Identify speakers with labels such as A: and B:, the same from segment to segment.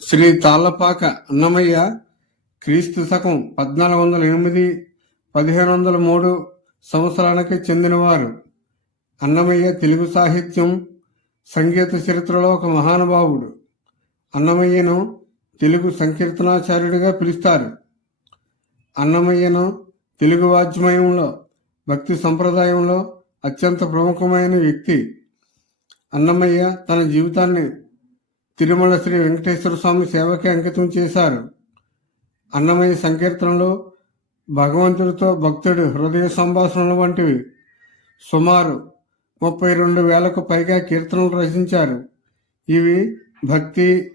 A: శ్రీ తాళ్ళపాక అన్నమయ్య క్రీస్తు శకం పద్నాలుగు వందల ఎనిమిది పదిహేను వందల మూడు సంవత్సరానికి చెందినవారు. అన్నమయ్య తెలుగు సాహిత్యం సంగీత చరిత్రలో ఒక మహానుభావుడు. అన్నమయ్యను తెలుగు సంకీర్తనాచార్యుడిగా పిలుస్తారు. అన్నమయ్యను తెలుగు వాజ్మయంలో భక్తి సంప్రదాయంలో అత్యంత ప్రముఖమైన వ్యక్తి. అన్నమయ్య తన జీవితాన్ని తిరుమల శ్రీ వెంకటేశ్వర స్వామి సేవకి అంకితం చేశారు. అన్నమయ్య సంకీర్తనలు భగవంతుడితో భక్తుడు హృదయ సంభాషణలు వంటివి. సుమారు ముప్పై రెండు వేలకు పైగా కీర్తనలు రచించారు. ఇవి భక్తి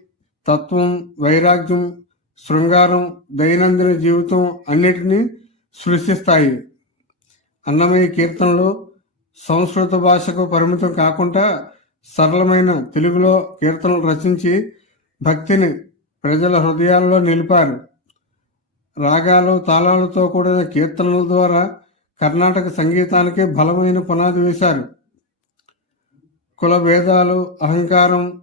A: తత్వం వైరాగ్యం శృంగారం దైనందిన జీవితం అన్నిటినీ సృష్టిస్తాయి. అన్నమయ్య కీర్తనలు సంస్కృత భాషకు పరిమితం కాకుండా సరళమైన తెలుగులో కీర్తనలు రచించి భక్తిని ప్రజల హృదయాల్లో నిలిపారు. రాగాలు తాళాలతో కూడిన కీర్తనల ద్వారా కర్ణాటక సంగీతానికి బలమైన పునాది వేశారు. కుల భేదాలు అహంకారం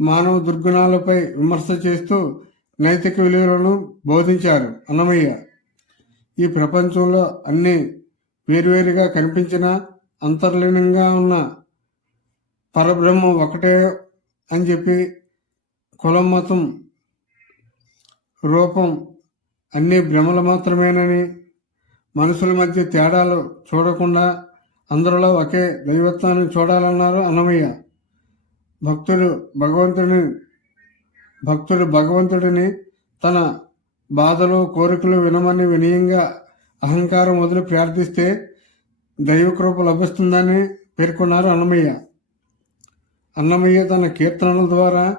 A: మానవ దుర్గుణాలపై విమర్శ చేస్తూ నైతిక విలువలను బోధించారు అన్నమయ్య. ఈ ప్రపంచంలో అన్ని వేరువేరుగా కనిపించిన అంతర్లీనంగా ఉన్న పరబ్రహ్మం ఒకటే అని చెప్పి కులం మతం రూపం అన్ని భ్రమలు మాత్రమేనని మనుషుల మధ్య తేడాలు చూడకుండా అందరిలో ఒకే దైవత్వాన్ని చూడాలన్నారు అన్నమయ్య. భక్తుడు భగవంతుడిని భక్తుడు భగవంతుడిని తన బాధలు కోరికలు వినమని వినయంగా అహంకారం వదిలి ప్రార్థిస్తే దైవకృప లభిస్తుందని పేర్కొన్నారు అన్నమయ్య. అన్నమయ్య తన కీర్తనల ద్వారా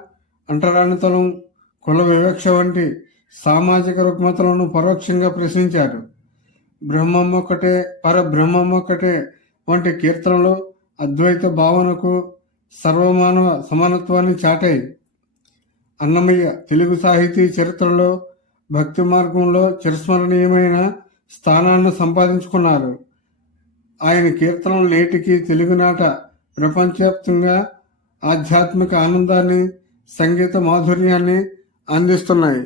A: అంటరానితనం కుల వివక్ష వంటి సామాజిక రుగ్మతలను పరోక్షంగా ప్రశ్నించారు. బ్రహ్మం ఒక్కటే పరబ్రహ్మం ఒక్కటే వంటి కీర్తనలు అద్వైత భావనకు సర్వమానవ సమానత్వాన్ని చాటాయి. అన్నమయ్య తెలుగు సాహితీ చరిత్రలో భక్తి మార్గంలో చిరస్మరణీయమైన స్థానాన్ని సంపాదించుకున్నారు. ఆయన కీర్తనలు నేటికి తెలుగునాట ప్రపంచవ్యాప్తంగా ఆధ్యాత్మిక ఆనందాన్ని సంగీత మాధుర్యాన్ని అందిస్తున్నాయి.